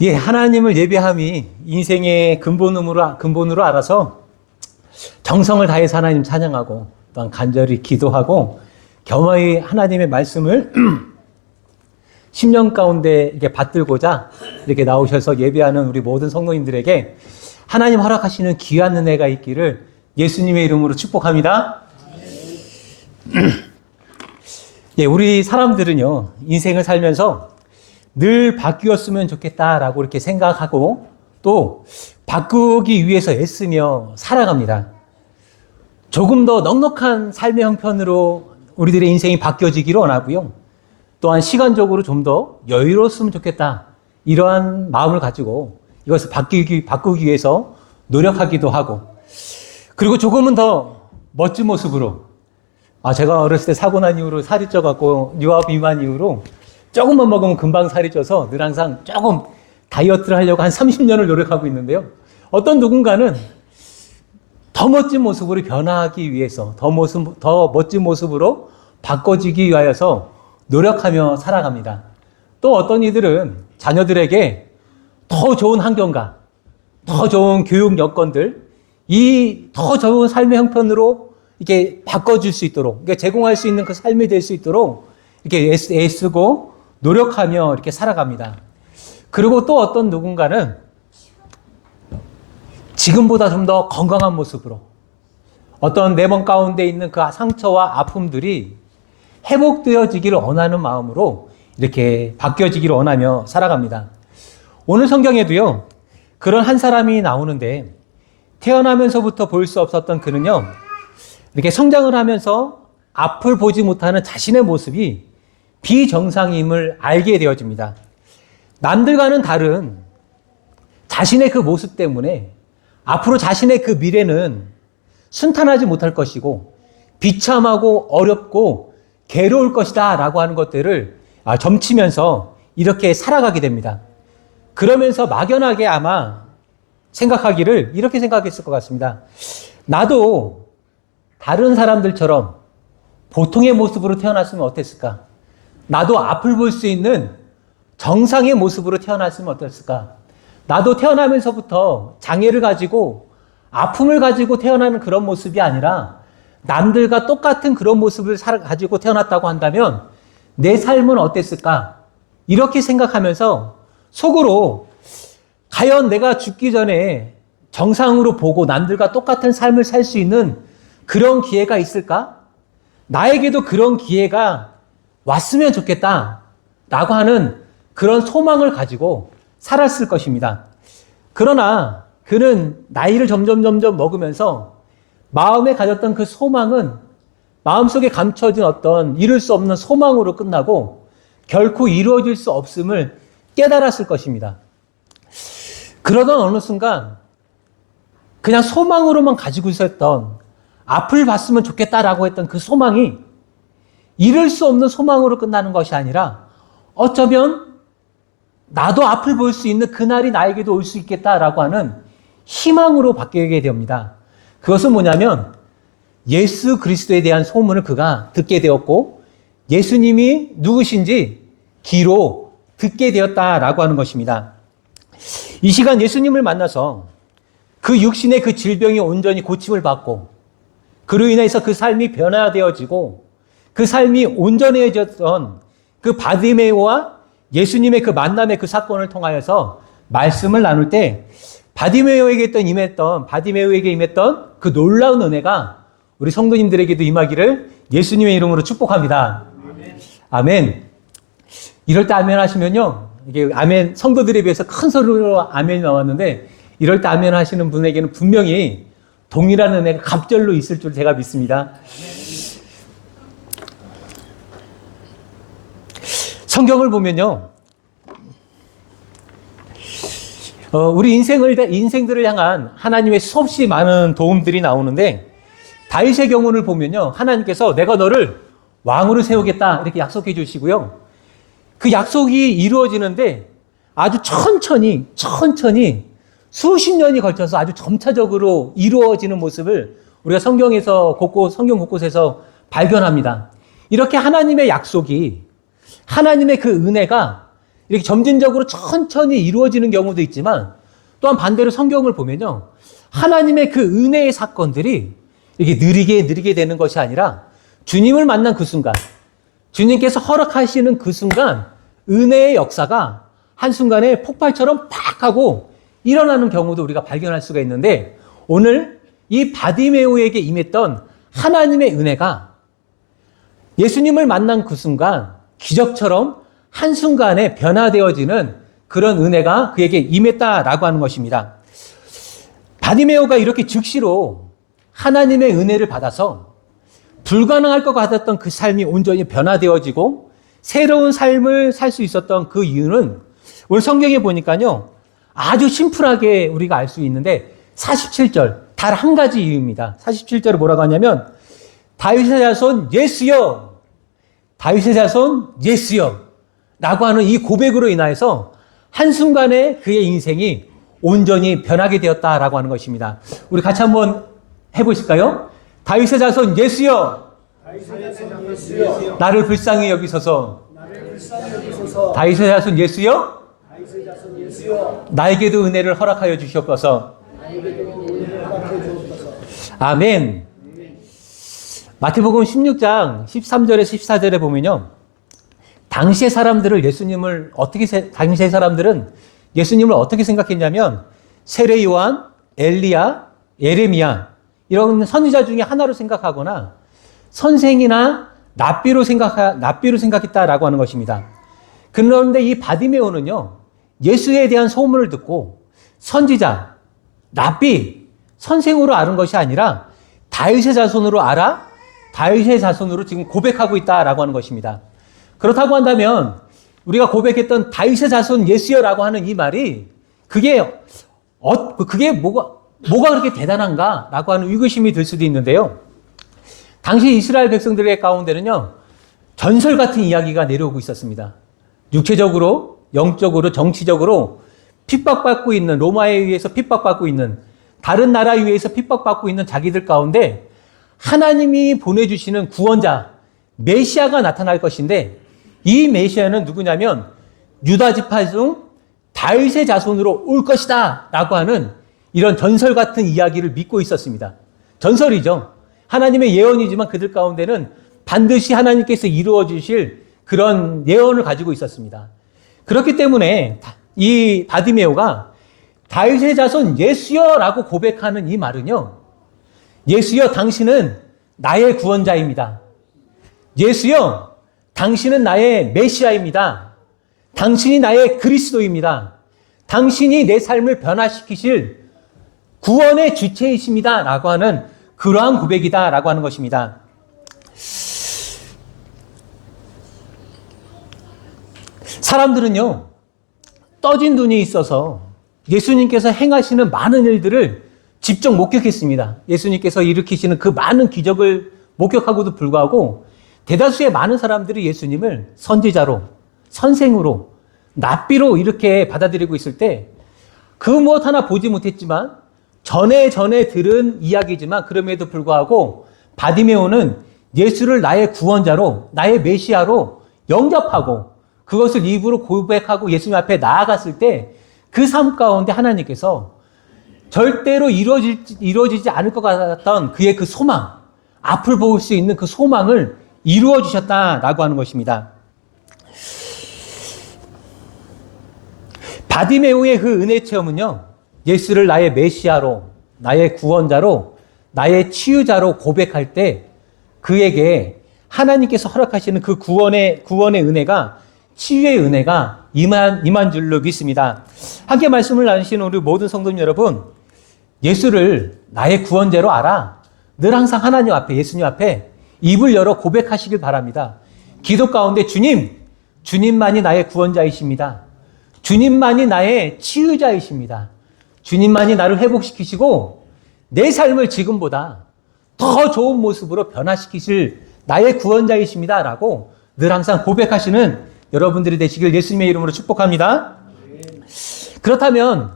예, 하나님을 예배함이 인생의 근본으로 알아서 정성을 다해서 하나님 찬양하고 또한 간절히 기도하고 겸허히 하나님의 말씀을 10년 가운데 이렇게 받들고자 이렇게 나오셔서 예배하는 우리 모든 성도님들에게 하나님 허락하시는 귀한 은혜가 있기를 예수님의 이름으로 축복합니다. 예, 우리 사람들은요, 인생을 살면서 늘 바뀌었으면 좋겠다라고 이렇게 생각하고 또 바꾸기 위해서 애쓰며 살아갑니다. 조금 더 넉넉한 삶의 형편으로 우리들의 인생이 바뀌어지기를 원하고요. 또한 시간적으로 좀 더 여유로웠으면 좋겠다. 이러한 마음을 가지고 이것을 바꾸기 위해서 노력하기도 하고, 그리고 조금은 더 멋진 모습으로, 제가 어렸을 때 사고 난 이후로 살이 쪄갖고 유아 비만 이후로 조금만 먹으면 금방 살이 쪄서 늘 항상 조금 다이어트를 하려고 한 30년을 노력하고 있는데요. 어떤 누군가는 더 멋진 모습으로 변화하기 위해서 더 멋진 모습으로 바꿔지기 위하여서 노력하며 살아갑니다. 또 어떤 이들은 자녀들에게 더 좋은 환경과 더 좋은 교육 여건들, 이 더 좋은 삶의 형편으로 이렇게 바꿔줄 수 있도록, 그러니까 제공할 수 있는 그 삶이 될 수 있도록 이렇게 애쓰고 노력하며 이렇게 살아갑니다. 그리고 또 어떤 누군가는 지금보다 좀 더 건강한 모습으로 어떤 내 몸 가운데 있는 그 상처와 아픔들이 회복되어지기를 원하는 마음으로 이렇게 바뀌어지기를 원하며 살아갑니다. 오늘 성경에도요, 그런 한 사람이 나오는데 태어나면서부터 볼 수 없었던 그는요, 이렇게 성장을 하면서 앞을 보지 못하는 자신의 모습이 비정상임을 알게 되어집니다. 남들과는 다른 자신의 그 모습 때문에 앞으로 자신의 그 미래는 순탄하지 못할 것이고 비참하고 어렵고 괴로울 것이다 라고 하는 것들을 점치면서 이렇게 살아가게 됩니다. 그러면서 막연하게 아마 생각하기를 이렇게 생각했을 것 같습니다. 나도 다른 사람들처럼 보통의 모습으로 태어났으면 어땠을까? 나도 앞을 볼 수 있는 정상의 모습으로 태어났으면 어땠을까? 나도 태어나면서부터 장애를 가지고 아픔을 가지고 태어나는 그런 모습이 아니라 남들과 똑같은 그런 모습을 가지고 태어났다고 한다면 내 삶은 어땠을까? 이렇게 생각하면서 속으로 과연 내가 죽기 전에 정상으로 보고 남들과 똑같은 삶을 살 수 있는 그런 기회가 있을까? 나에게도 그런 기회가 왔으면 좋겠다 라고 하는 그런 소망을 가지고 살았을 것입니다. 그러나 그는 나이를 점점 먹으면서 마음에 가졌던 그 소망은 마음속에 감춰진 어떤 이룰 수 없는 소망으로 끝나고 결코 이루어질 수 없음을 깨달았을 것입니다. 그러던 어느 순간 그냥 소망으로만 가지고 있었던 앞을 봤으면 좋겠다라고 했던 그 소망이 이룰 수 없는 소망으로 끝나는 것이 아니라 어쩌면 나도 앞을 볼 수 있는 그날이 나에게도 올 수 있겠다라고 하는 희망으로 바뀌게 됩니다. 그것은 뭐냐면 예수 그리스도에 대한 소문을 그가 듣게 되었고 예수님이 누구신지 귀로 듣게 되었다라고 하는 것입니다. 이 시간 예수님을 만나서 그 육신의 그 질병이 온전히 고침을 받고 그로 인해서 그 삶이 변화되어지고 그 삶이 온전해졌던 그 바디메오와 예수님의 그 만남의 그 사건을 통하여서 말씀을 나눌 때 바디메오에게 임했던 그 놀라운 은혜가 우리 성도님들에게도 임하기를 예수님의 이름으로 축복합니다. 아멘. 이럴 때 아멘 하시면요, 이게 아멘, 성도들에 비해서 큰 소리로 아멘이 나왔는데 이럴 때 아멘 하시는 분에게는 분명히 동일한 은혜가 갑절로 있을 줄 제가 믿습니다. 성경을 보면요, 우리 인생들을 향한 하나님의 수없이 많은 도움들이 나오는데 다윗의 경우를 보면요, 하나님께서 내가 너를 왕으로 세우겠다 이렇게 약속해 주시고요, 그 약속이 이루어지는데 아주 천천히 수십 년이 걸쳐서 아주 점차적으로 이루어지는 모습을 우리가 성경 곳곳에서 발견합니다. 이렇게 하나님의 약속이, 하나님의 그 은혜가 이렇게 점진적으로 천천히 이루어지는 경우도 있지만 또한 반대로 성경을 보면요. 하나님의 그 은혜의 사건들이 이렇게 느리게 되는 것이 아니라 주님을 만난 그 순간, 주님께서 허락하시는 그 순간 은혜의 역사가 한순간에 폭발처럼 팍 하고 일어나는 경우도 우리가 발견할 수가 있는데 오늘 이 바디메오에게 임했던 하나님의 은혜가 예수님을 만난 그 순간 기적처럼 한순간에 변화되어지는 그런 은혜가 그에게 임했다라고 하는 것입니다. 바디메오가 이렇게 즉시로 하나님의 은혜를 받아서 불가능할 것 같았던 그 삶이 온전히 변화되어지고 새로운 삶을 살 수 있었던 그 이유는 오늘 성경에 보니까요. 아주 심플하게 우리가 알 수 있는데 47절 단 한 가지 이유입니다. 47절에 뭐라고 하냐면 다윗의 자손 예수여 다윗의 자손 예수여 라고 하는 이 고백으로 인하여서 한순간에 그의 인생이 온전히 변하게 되었다라고 하는 것입니다. 우리 같이 한번 해보실까요? 다윗의 자손 예수여 나를 불쌍히 여기소서 다윗의 자손 예수여 나에게도 은혜를 허락하여 주시옵소서. 아멘. 마태복음 16장 13절에 14절에 보면요. 당시의 사람들은 예수님을 어떻게 생각했냐면 세례 요한, 엘리야, 예레미야 이런 선지자 중에 하나로 생각하거나 선생이나 랍비로 생각했다라고 하는 것입니다. 그런데 이 바디메오는요. 예수에 대한 소문을 듣고 선지자, 랍비, 선생으로 아는 것이 아니라 다윗의 자손으로 알아 다윗의 자손으로 지금 고백하고 있다라고 하는 것입니다. 그렇다고 한다면 우리가 고백했던 다윗의 자손 예수여라고 하는 이 말이 그게 뭐가 그렇게 대단한가라고 하는 의구심이 들 수도 있는데요. 당시 이스라엘 백성들의 가운데는요. 전설 같은 이야기가 내려오고 있었습니다. 육체적으로, 영적으로, 정치적으로 핍박받고 있는 로마에 의해서 핍박받고 있는 다른 나라에 의해서 핍박받고 있는 자기들 가운데 하나님이 보내주시는 구원자 메시아가 나타날 것인데 이 메시아는 누구냐면 유다 지파 중 다윗의 자손으로 올 것이다 라고 하는 이런 전설 같은 이야기를 믿고 있었습니다. 전설이죠. 하나님의 예언이지만 그들 가운데는 반드시 하나님께서 이루어 주실 그런 예언을 가지고 있었습니다. 그렇기 때문에 이 바디메오가 다윗의 자손 예수여라고 고백하는 이 말은요. 예수여 당신은 나의 구원자입니다. 예수여 당신은 나의 메시아입니다. 당신이 나의 그리스도입니다. 당신이 내 삶을 변화시키실 구원의 주체이십니다. 라고 하는 그러한 고백이다. 라고 하는 것입니다. 사람들은요. 떠진 눈이 있어서 예수님께서 행하시는 많은 일들을 직접 목격했습니다. 예수님께서 일으키시는 그 많은 기적을 목격하고도 불구하고 대다수의 많은 사람들이 예수님을 선지자로, 선생으로, 랍비로 이렇게 받아들이고 있을 때 그 무엇 하나 보지 못했지만 전에 들은 이야기지만 그럼에도 불구하고 바디메오는 예수를 나의 구원자로, 나의 메시아로 영접하고 그것을 입으로 고백하고 예수님 앞에 나아갔을 때 그 삶 가운데 하나님께서 절대로 이루어지지 않을 것 같았던 그의 그 소망, 앞을 볼 수 있는 그 소망을 이루어 주셨다라고 하는 것입니다. 바디메오의 그 은혜 체험은요, 예수를 나의 메시아로, 나의 구원자로, 나의 치유자로 고백할 때 그에게 하나님께서 허락하시는 그 구원의 은혜가 치유의 은혜가 임한 줄로 믿습니다. 함께 말씀을 나누시는 우리 모든 성도님 여러분, 예수를 나의 구원자로 알아. 늘 항상 하나님 앞에, 예수님 앞에 입을 열어 고백하시길 바랍니다. 기도 가운데 주님만이 나의 구원자이십니다. 주님만이 나의 치유자이십니다. 주님만이 나를 회복시키시고 내 삶을 지금보다 더 좋은 모습으로 변화시키실 나의 구원자이십니다. 라고 늘 항상 고백하시는 여러분들이 되시길 예수님의 이름으로 축복합니다. 그렇다면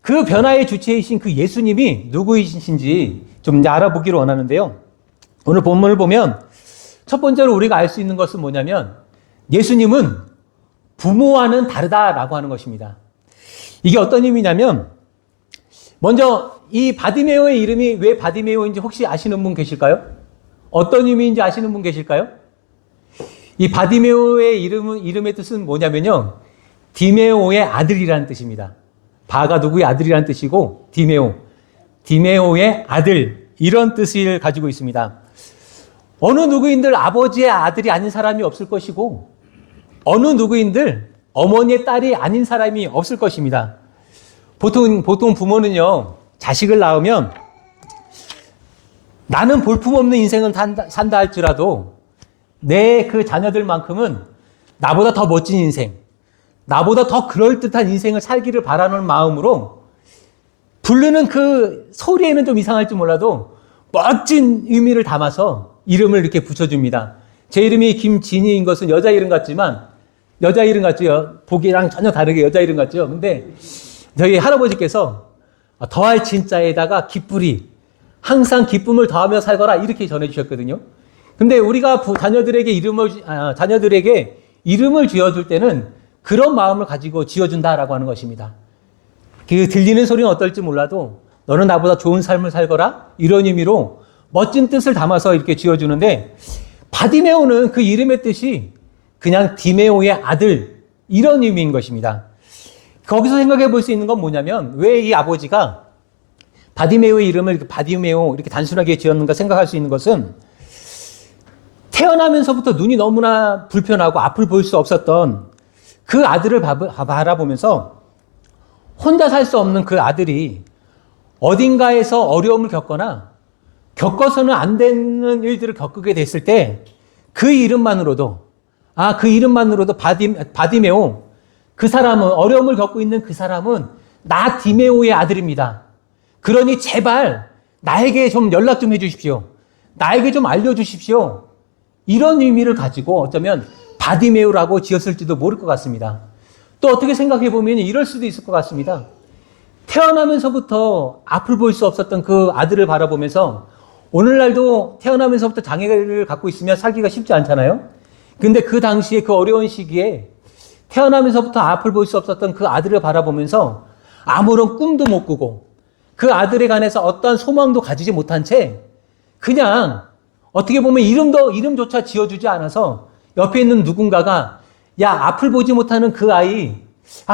그 변화의 주체이신 그 예수님이 누구이신지 좀 이제 알아보기를 원하는데요. 오늘 본문을 보면 첫 번째로 우리가 알 수 있는 것은 뭐냐면 예수님은 부모와는 다르다라고 하는 것입니다. 이게 어떤 의미냐면, 먼저 이 바디메오의 이름이 왜 바디메오인지 혹시 아시는 분 계실까요? 어떤 의미인지 아시는 분 계실까요? 이 바디메오의 이름의 뜻은 뭐냐면요, 디메오의 아들이라는 뜻입니다. 바가 누구의 아들이라는 뜻이고, 디메오의 아들, 이런 뜻을 가지고 있습니다. 어느 누구인들 아버지의 아들이 아닌 사람이 없을 것이고, 어느 누구인들 어머니의 딸이 아닌 사람이 없을 것입니다. 보통 부모는요, 자식을 낳으면 나는 볼품없는 인생을 산다 할지라도 내 그 자녀들만큼은 나보다 더 멋진 인생, 나보다 더 그럴듯한 인생을 살기를 바라는 마음으로 부르는 그 소리에는 좀 이상할지 몰라도 멋진 의미를 담아서 이름을 이렇게 붙여줍니다. 제 이름이 김진희인 것은 여자 이름 같지만, 여자 이름 같죠? 보기랑 전혀 다르게 여자 이름 같죠? 근데 저희 할아버지께서 더할 진자에다가 기쁘리, 항상 기쁨을 더하며 살거라, 이렇게 전해주셨거든요. 근데 우리가 자녀들에게 이름을 지어줄 때는 그런 마음을 가지고 지어준다라고 하는 것입니다. 그 들리는 소리는 어떨지 몰라도 너는 나보다 좋은 삶을 살거라, 이런 의미로 멋진 뜻을 담아서 이렇게 지어주는데, 바디메오는 그 이름의 뜻이 그냥 디메오의 아들, 이런 의미인 것입니다. 거기서 생각해 볼 수 있는 건 뭐냐면, 왜 이 아버지가 바디메오의 이름을 이렇게 바디메오 이렇게 단순하게 지었는가 생각할 수 있는 것은, 태어나면서부터 눈이 너무나 불편하고 앞을 볼 수 없었던 그 아들을 바라보면서 혼자 살 수 없는 그 아들이 어딘가에서 어려움을 겪거나 겪어서는 안 되는 일들을 겪게 됐을 때 그 이름만으로도 바디메오, 그 사람은, 어려움을 겪고 있는 그 사람은 나 디메오의 아들입니다. 그러니 제발 나에게 좀 연락 좀 해주십시오. 나에게 좀 알려주십시오. 이런 의미를 가지고 어쩌면 바디메오라고 지었을지도 모를 것 같습니다. 또 어떻게 생각해 보면 이럴 수도 있을 것 같습니다. 태어나면서부터 앞을 볼 수 없었던 그 아들을 바라보면서, 오늘날도 태어나면서부터 장애를 갖고 있으면 살기가 쉽지 않잖아요. 근데 그 당시에 그 어려운 시기에 태어나면서부터 앞을 볼 수 없었던 그 아들을 바라보면서 아무런 꿈도 못 꾸고 그 아들에 관해서 어떠한 소망도 가지지 못한 채 그냥 어떻게 보면 이름조차 지어주지 않아서 옆에 있는 누군가가, 야, 앞을 보지 못하는 그 아이,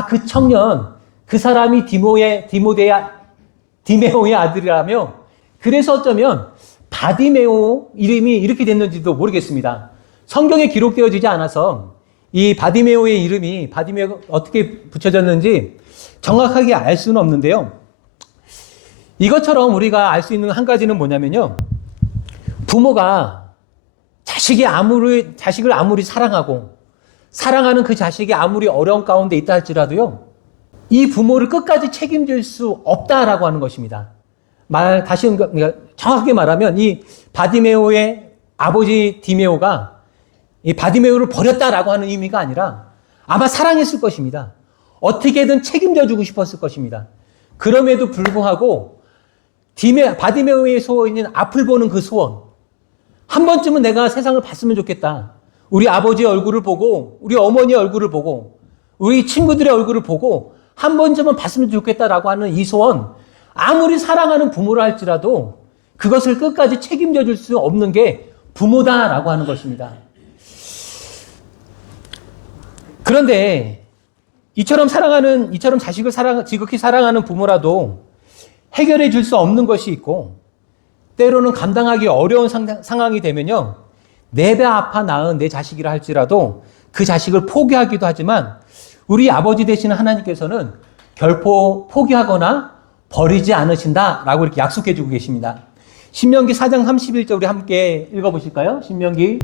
그 청년, 그 사람이 디메오의 아들이라며, 그래서 어쩌면 바디메오 이름이 이렇게 됐는지도 모르겠습니다. 성경에 기록되어지지 않아서 이 바디메오의 이름이 바디메오가 어떻게 붙여졌는지 정확하게 알 수는 없는데요. 이것처럼 우리가 알 수 있는 한 가지는 뭐냐면요, 부모가 자식을 아무리 사랑하는 그 자식이 아무리 어려운 가운데 있다 할지라도요, 이 부모를 끝까지 책임질 수 없다라고 하는 것입니다. 정확하게 말하면 이 바디메오의 아버지 디메오가 이 바디메오를 버렸다라고 하는 의미가 아니라 아마 사랑했을 것입니다. 어떻게든 책임져 주고 싶었을 것입니다. 그럼에도 불구하고 바디메오의 소원인 앞을 보는 그 소원, 한 번쯤은 내가 세상을 봤으면 좋겠다. 우리 아버지의 얼굴을 보고, 우리 어머니의 얼굴을 보고, 우리 친구들의 얼굴을 보고 한 번쯤은 봤으면 좋겠다라고 하는 이 소원, 아무리 사랑하는 부모라 할지라도 그것을 끝까지 책임져 줄 수 없는 게 부모다라고 하는 것입니다. 그런데 이처럼 자식을 지극히 사랑하는 부모라도 해결해 줄 수 없는 것이 있고, 때로는 감당하기 어려운 상황이 되면요, 내 배 아파 낳은 내 자식이라 할지라도 그 자식을 포기하기도 하지만, 우리 아버지 되시는 하나님께서는 결코 포기하거나 버리지 않으신다라고 이렇게 약속해 주고 계십니다. 신명기 4장 31절 우리 함께 읽어보실까요? 신명기,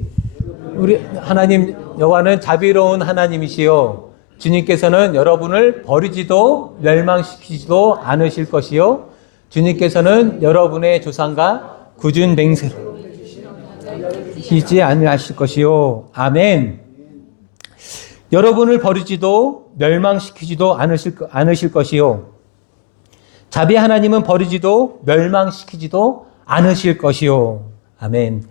우리 하나님 여호와는 자비로운 하나님이시요, 주님께서는 여러분을 버리지도 멸망시키지도 않으실 것이요, 주님께서는 여러분의 조상과 굳은 맹세로 시지 아니하실 것이요. 아멘. 여러분을 버리지도 멸망시키지도 않으실 것이요, 자비 하나님은 버리지도 멸망시키지도 않으실 것이요. 아멘.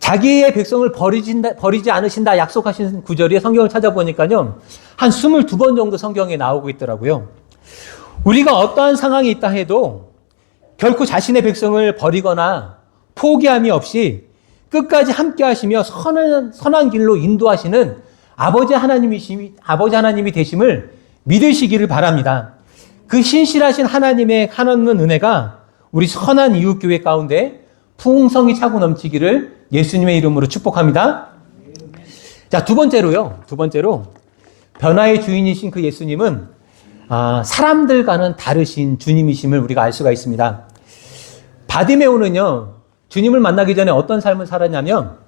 자기의 백성을 버리지 않으신다 약속하신 구절이 성경을 찾아보니까요. 한 22번 정도 성경에 나오고 있더라고요. 우리가 어떠한 상황이 있다 해도 결코 자신의 백성을 버리거나 포기함이 없이 끝까지 함께 하시며 선한 길로 인도하시는 아버지 하나님이 되심을 믿으시기를 바랍니다. 그 신실하신 하나님의 한없는 은혜가 우리 선한 이웃교회 가운데 풍성히 차고 넘치기를 예수님의 이름으로 축복합니다. 자, 두 번째로 변화의 주인이신 그 예수님은 사람들과는 다르신 주님이심을 우리가 알 수가 있습니다. 바디메오는요, 주님을 만나기 전에 어떤 삶을 살았냐면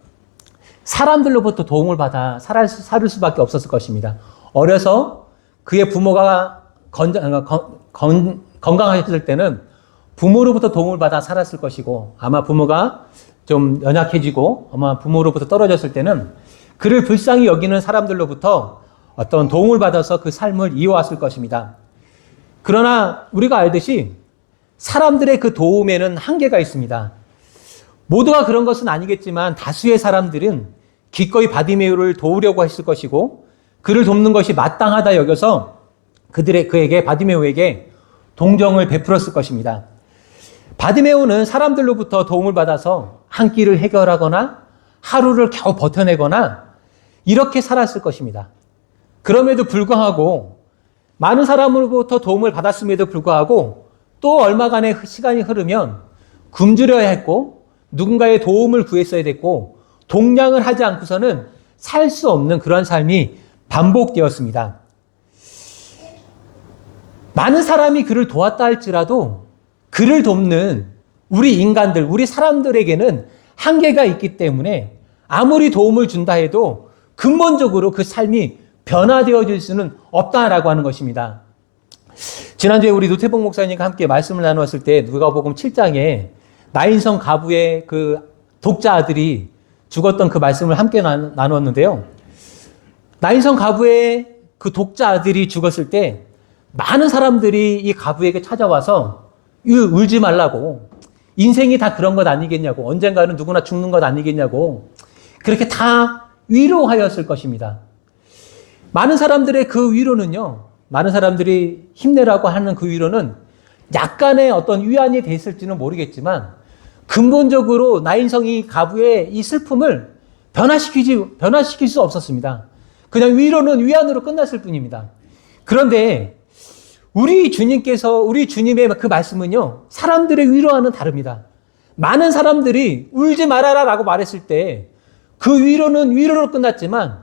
사람들로부터 도움을 받아 살 수밖에 없었을 것입니다. 어려서 그의 부모가 건강하셨을 때는 부모로부터 도움을 받아 살았을 것이고, 아마 부모가 좀 연약해지고 아마 부모로부터 떨어졌을 때는 그를 불쌍히 여기는 사람들로부터 어떤 도움을 받아서 그 삶을 이어왔을 것입니다. 그러나 우리가 알듯이 사람들의 그 도움에는 한계가 있습니다. 모두가 그런 것은 아니겠지만 다수의 사람들은 기꺼이 바디메오를 도우려고 했을 것이고 그를 돕는 것이 마땅하다 여겨서 바디메오에게 동정을 베풀었을 것입니다. 바디메오는 사람들로부터 도움을 받아서 한 끼를 해결하거나 하루를 겨우 버텨내거나 이렇게 살았을 것입니다. 그럼에도 불구하고 많은 사람으로부터 도움을 받았음에도 불구하고 또 얼마간의 시간이 흐르면 굶주려야 했고 누군가의 도움을 구했어야 됐고 동냥을 하지 않고서는 살 수 없는 그런 삶이 반복되었습니다. 많은 사람이 그를 도왔다 할지라도 그를 돕는 우리 인간들, 우리 사람들에게는 한계가 있기 때문에 아무리 도움을 준다 해도 근본적으로 그 삶이 변화되어질 수는 없다라고 하는 것입니다. 지난주에 우리 노태봉 목사님과 함께 말씀을 나누었을 때 누가복음 7장에 나인성 가부의 그 독자 아들이 죽었던 그 말씀을 함께 나누었는데요. 나인성 가부의 그 독자 아들이 죽었을 때 많은 사람들이 이 가부에게 찾아와서 울지 말라고, 인생이 다 그런 것 아니겠냐고, 언젠가는 누구나 죽는 것 아니겠냐고 그렇게 다 위로하였을 것입니다. 많은 사람들의 그 위로는요, 많은 사람들이 힘내라고 하는 그 위로는 약간의 어떤 위안이 됐을지는 모르겠지만 근본적으로 나인성이 가부의 이 슬픔을 변화시킬 수 없었습니다. 그냥 위안으로 끝났을 뿐입니다. 그런데 우리 주님의 그 말씀은요, 사람들의 위로와는 다릅니다. 많은 사람들이 울지 말아라 라고 말했을 때 그 위로는 위로로 끝났지만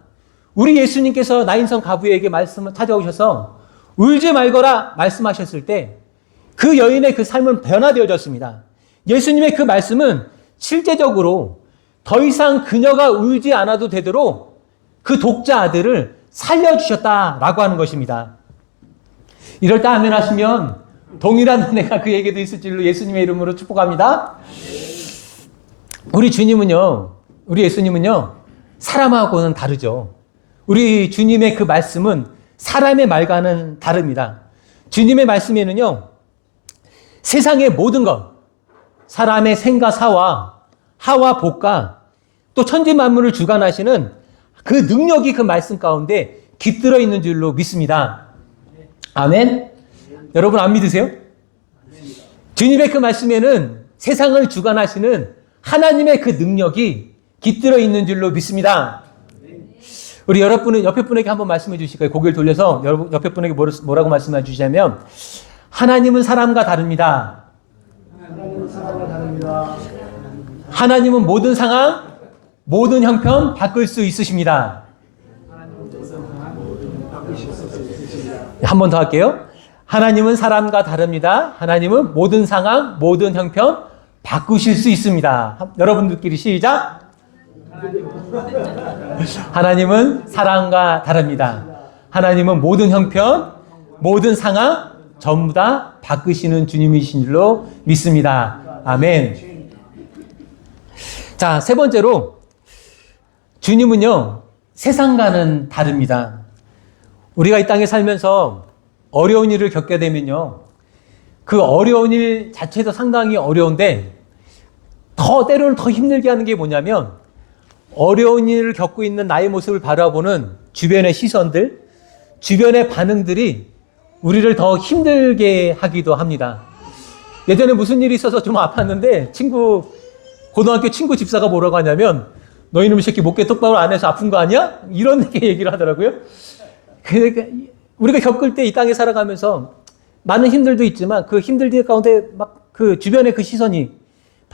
우리 예수님께서 나인성 가부에게 말씀을 찾아오셔서 울지 말거라 말씀하셨을 때 그 여인의 그 삶은 변화되어졌습니다. 예수님의 그 말씀은 실제적으로 더 이상 그녀가 울지 않아도 되도록 그 독자 아들을 살려주셨다라고 하는 것입니다. 이럴 때 아멘 하시면 동일한 은혜가 그에게도 있을 줄로 예수님의 이름으로 축복합니다. 우리 예수님은요, 사람하고는 다르죠. 우리 주님의 그 말씀은 사람의 말과는 다릅니다. 주님의 말씀에는요, 세상의 모든 것, 사람의 생과 사와 하와 복과 또 천지 만물을 주관하시는 그 능력이 그 말씀 가운데 깃들어 있는 줄로 믿습니다. 아멘? 여러분 안 믿으세요? 주님의 그 말씀에는 세상을 주관하시는 하나님의 그 능력이 깃들어 있는 줄로 믿습니다. 우리 여러분은 옆에 분에게 한번 말씀해 주실까요? 고개를 돌려서 옆에 분에게 뭐라고 말씀해 주시냐면 하나님은 사람과 다릅니다. 하나님은 모든 상황, 모든 형편 바꿀 수 있으십니다. 한 번 더 할게요. 하나님은 사람과 다릅니다. 하나님은 모든 상황, 모든 형편 바꾸실 수 있습니다. 여러분들끼리 시작. 하나님은 사람과 다릅니다. 하나님은 모든 형편, 모든 상황 전부 다 바꾸시는 주님이신 줄로 믿습니다. 아멘. 자, 세 번째로 주님은요, 세상과는 다릅니다. 우리가 이 땅에 살면서 어려운 일을 겪게 되면요, 그 어려운 일 자체도 상당히 어려운데 때로는 더 힘들게 하는 게 뭐냐면 어려운 일을 겪고 있는 나의 모습을 바라보는 주변의 시선들, 주변의 반응들이 우리를 더 힘들게 하기도 합니다. 예전에 무슨 일이 있어서 좀 아팠는데 고등학교 친구 집사가 뭐라고 하냐면 너 이놈의 새끼 목에 똑바로 안 해서 아픈 거 아니야? 이런 얘기를 하더라고요. 그러니까 우리가 겪을 때 이 땅에 살아가면서 많은 힘들도 있지만 그 힘들 가운데 막 그 주변의 그 시선이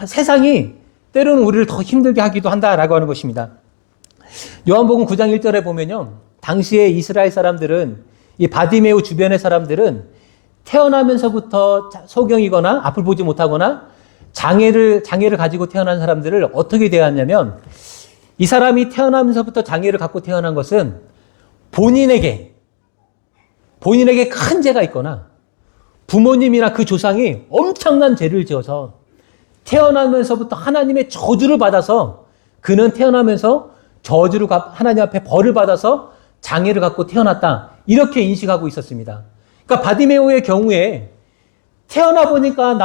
세상이 때로는 우리를 더 힘들게 하기도 한다라고 하는 것입니다. 요한복음 9장 1절에 보면요. 당시에 이스라엘 사람들은 이 바디메오 주변의 사람들은 태어나면서부터 소경이거나 앞을 보지 못하거나 장애를 가지고 태어난 사람들을 어떻게 대하냐면 이 사람이 태어나면서부터 장애를 갖고 태어난 것은 본인에게 큰 죄가 있거나 부모님이나 그 조상이 엄청난 죄를 지어서 태어나면서부터 하나님의 저주를 받아서 그는 태어나면서 하나님 앞에 벌을 받아서 장애를 갖고 태어났다. 이렇게 인식하고 있었습니다. 그러니까 바디메오의 경우에 태어나 보니까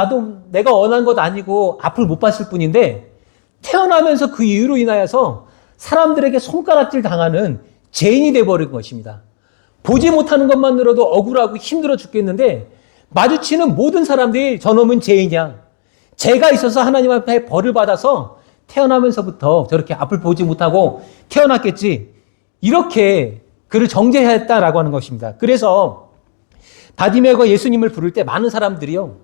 내가 원한 것 아니고 앞을 못 봤을 뿐인데 태어나면서 그 이유로 인하여서 사람들에게 손가락질 당하는 죄인이 되어버린 것입니다. 보지 못하는 것만으로도 억울하고 힘들어 죽겠는데 마주치는 모든 사람들이 저놈은 죄인이야. 죄가 있어서 하나님 앞에 벌을 받아서 태어나면서부터 저렇게 앞을 보지 못하고 태어났겠지. 이렇게 그를 정죄했다라고 하는 것입니다. 그래서 바디메오가 예수님을 부를 때 많은 사람들이요.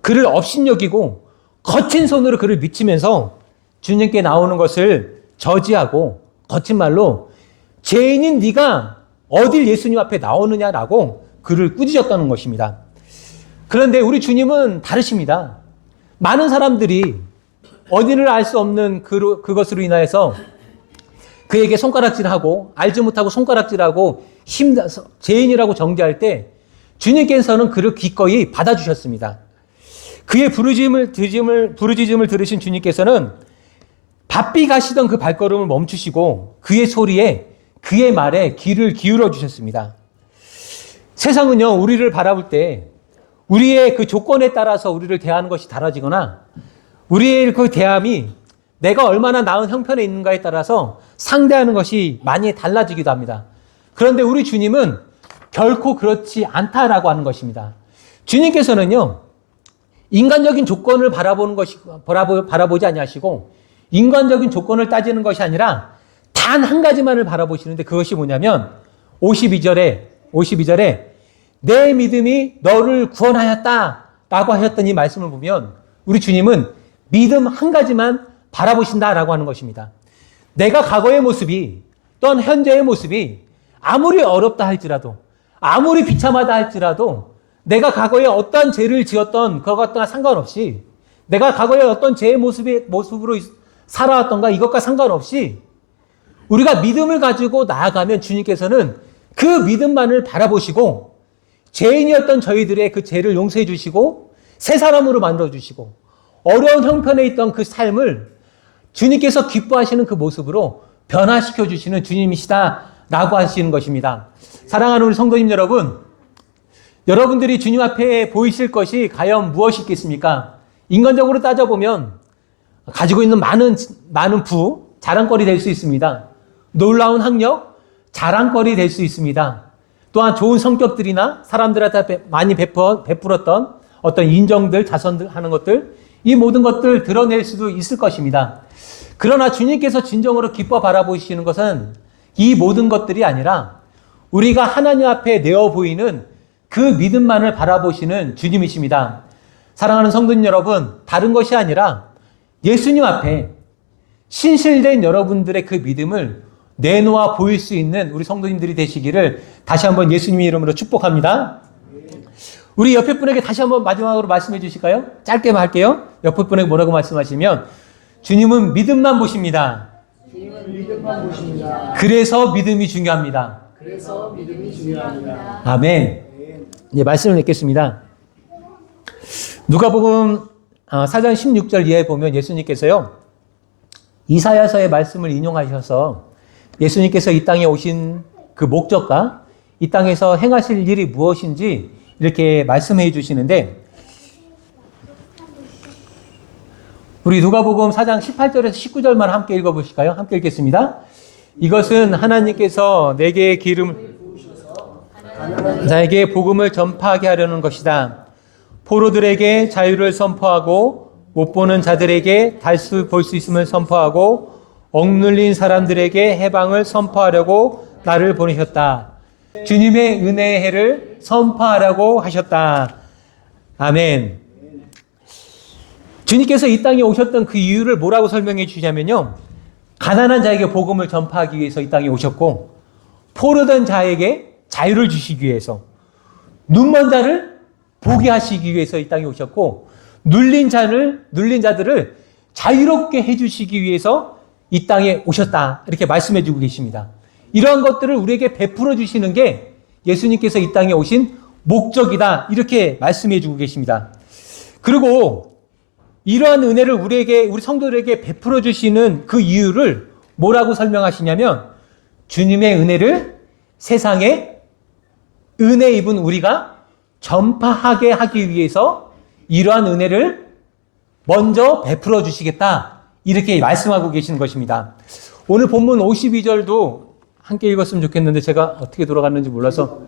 그를 업신여기고 거친 손으로 그를 미치면서 주님께 나오는 것을 저지하고 거친 말로 죄인인 네가 어딜 예수님 앞에 나오느냐라고 그를 꾸짖었다는 것입니다. 그런데 우리 주님은 다르십니다. 많은 사람들이 어디를 알 수 없는 그것으로 인하여서 그에게 손가락질하고 알지 못하고 손가락질하고 죄인이라고 정죄할 때 주님께서는 그를 기꺼이 받아주셨습니다. 그의 부르짖음을 들으신 주님께서는 바삐 가시던 그 발걸음을 멈추시고 그의 소리에 그의 말에 귀를 기울여 주셨습니다. 세상은요, 우리를 바라볼 때 우리의 그 조건에 따라서 우리를 대하는 것이 달라지거나 우리의 그 대함이 내가 얼마나 나은 형편에 있는가에 따라서 상대하는 것이 많이 달라지기도 합니다. 그런데 우리 주님은 결코 그렇지 않다라고 하는 것입니다. 주님께서는요, 인간적인 조건을 바라보지 아니하시고 인간적인 조건을 따지는 것이 아니라 단 한 가지만을 바라보시는데 그것이 뭐냐면 52절에 내 믿음이 너를 구원하였다라고 하셨던 이 말씀을 보면 우리 주님은 믿음 한 가지만 바라보신다라고 하는 것입니다. 내가 과거의 모습이 또는 현재의 모습이 아무리 어렵다 할지라도 아무리 비참하다 할지라도 내가 과거에 어떤 죄를 지었던 그것과 상관없이 내가 과거에 어떤 죄의 모습으로 살아왔던가 이것과 상관없이 우리가 믿음을 가지고 나아가면 주님께서는 그 믿음만을 바라보시고 죄인이었던 저희들의 그 죄를 용서해 주시고 새 사람으로 만들어 주시고 어려운 형편에 있던 그 삶을 주님께서 기뻐하시는 그 모습으로 변화시켜 주시는 주님이시다라고 하시는 것입니다. 사랑하는 우리 성도님 여러분, 여러분들이 주님 앞에 보이실 것이 과연 무엇이 있겠습니까? 인간적으로 따져보면 가지고 있는 많은 자랑거리 될 수 있습니다. 놀라운 학력, 자랑거리 될 수 있습니다. 또한 좋은 성격들이나 사람들한테 많이 베풀었던 어떤 인정들, 자선들 하는 것들, 이 모든 것들 드러낼 수도 있을 것입니다. 그러나 주님께서 진정으로 기뻐 바라보시는 것은 이 모든 것들이 아니라 우리가 하나님 앞에 내어 보이는 그 믿음만을 바라보시는 주님이십니다. 사랑하는 성도님 여러분, 다른 것이 아니라 예수님 앞에 신실된 여러분들의 그 믿음을 내놓아 보일 수 있는 우리 성도님들이 되시기를 다시 한번 예수님의 이름으로 축복합니다. 우리 옆에 분에게 다시 한번 마지막으로 말씀해 주실까요? 짧게만 할게요. 옆에 분에게 뭐라고 말씀하시면 주님은 믿음만 보십니다. 그래서 믿음이 중요합니다. 아멘. 예, 말씀을 읽겠습니다. 누가복음 4장 16절 이하에 보면 예수님께서요, 이사야서의 말씀을 인용하셔서 예수님께서 이 땅에 오신 그 목적과 이 땅에서 행하실 일이 무엇인지 이렇게 말씀해 주시는데 우리 누가복음 4장 18절에서 19절만 함께 읽어보실까요? 함께 읽겠습니다. 이것은 하나님께서 내게 기름을 자에게 복음을 전파하게 하려는 것이다. 포로들에게 자유를 선포하고 못 보는 자들에게 달수 볼 수 있음을 선포하고 억눌린 사람들에게 해방을 선포하려고 나를 보내셨다. 주님의 은혜의 해를 선포하라고 하셨다. 아멘. 주님께서 이 땅에 오셨던 그 이유를 뭐라고 설명해 주냐면요. 가난한 자에게 복음을 전파하기 위해서 이 땅에 오셨고, 포로된 자에게 자유를 주시기 위해서, 눈먼 자를 보게 하시기 위해서 이 땅에 오셨고, 눌린 자들을 자유롭게 해주시기 위해서 이 땅에 오셨다. 이렇게 말씀해 주고 계십니다. 이러한 것들을 우리에게 베풀어 주시는 게 예수님께서 이 땅에 오신 목적이다. 이렇게 말씀해 주고 계십니다. 그리고 이러한 은혜를 우리 성도들에게 베풀어 주시는 그 이유를 뭐라고 설명하시냐면, 주님의 은혜를 세상에 은혜 입은 우리가 전파하게 하기 위해서 이러한 은혜를 먼저 베풀어 주시겠다. 이렇게 말씀하고 계시는 것입니다. 오늘 본문 52절도 함께 읽었으면 좋겠는데 제가 어떻게 돌아갔는지 몰라서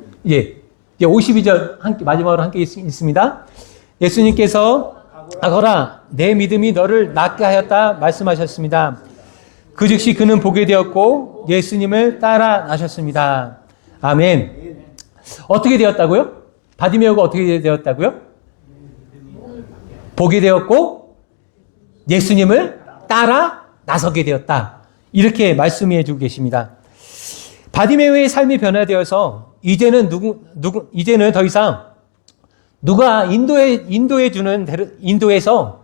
52절 마지막으로 함께 읽습니다. 예수님께서 가거라 내 믿음이 너를 낫게 하였다 말씀하셨습니다. 그 즉시 그는 보게 되었고 예수님을 따라 나셨습니다. 아멘. 어떻게 되었다고요? 바디메오가 어떻게 되었다고요? 보게 되었고 예수님을 따라 나서게 되었다. 이렇게 말씀해 주고 계십니다. 바디메오의 삶이 변화되어서 이제는 더 이상 누가 인도에서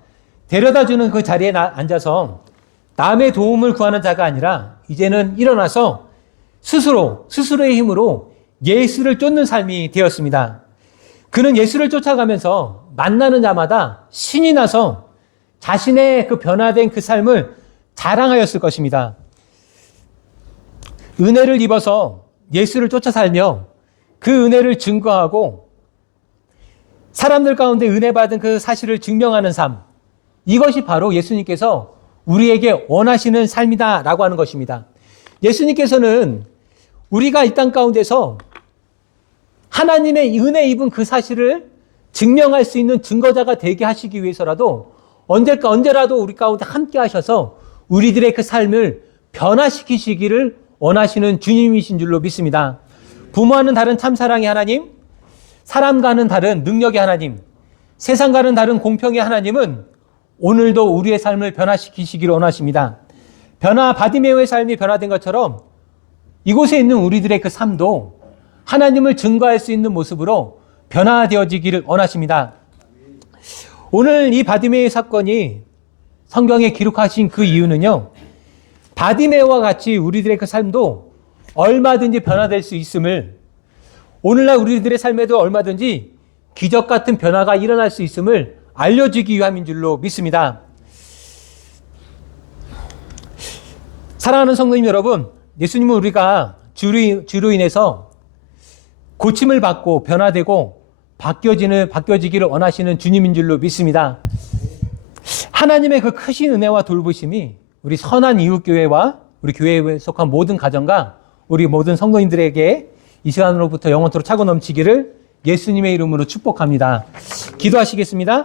데려다 주는 그 자리에 앉아서 남의 도움을 구하는 자가 아니라 이제는 일어나서 스스로의 힘으로 예수를 쫓는 삶이 되었습니다. 그는 예수를 쫓아가면서 만나는 자마다 신이 나서 자신의 그 변화된 그 삶을 자랑하였을 것입니다. 은혜를 입어서 예수를 쫓아 살며 그 은혜를 증거하고 사람들 가운데 은혜 받은 그 사실을 증명하는 삶, 이것이 바로 예수님께서 우리에게 원하시는 삶이다라고 하는 것입니다. 예수님께서는 우리가 이 땅 가운데서 하나님의 은혜 입은 그 사실을 증명할 수 있는 증거자가 되게 하시기 위해서라도 언제라도 우리 가운데 함께 하셔서 우리들의 그 삶을 변화시키시기를 원하시는 주님이신 줄로 믿습니다. 부모와는 다른 참사랑의 하나님, 사람과는 다른 능력의 하나님, 세상과는 다른 공평의 하나님은 오늘도 우리의 삶을 변화시키시기를 원하십니다. 바디메오의 삶이 변화된 것처럼 이곳에 있는 우리들의 그 삶도 하나님을 증거할 수 있는 모습으로 변화되어지기를 원하십니다. 오늘 이 바디메오의 사건이 성경에 기록하신 그 이유는요, 바디메오와 같이 우리들의 그 삶도 얼마든지 변화될 수 있음을, 오늘날 우리들의 삶에도 얼마든지 기적 같은 변화가 일어날 수 있음을 알려주기 위함인 줄로 믿습니다. 사랑하는 성도님 여러분, 예수님은 우리가 주로 인해서 고침을 받고 변화되고 바뀌어지기를 원하시는 주님인 줄로 믿습니다. 하나님의 그 크신 은혜와 돌보심이 우리 선한 이웃교회와 우리 교회에 속한 모든 가정과 우리 모든 성도님들에게 이 시간으로부터 영원토록 차고 넘치기를 예수님의 이름으로 축복합니다. 기도하시겠습니다.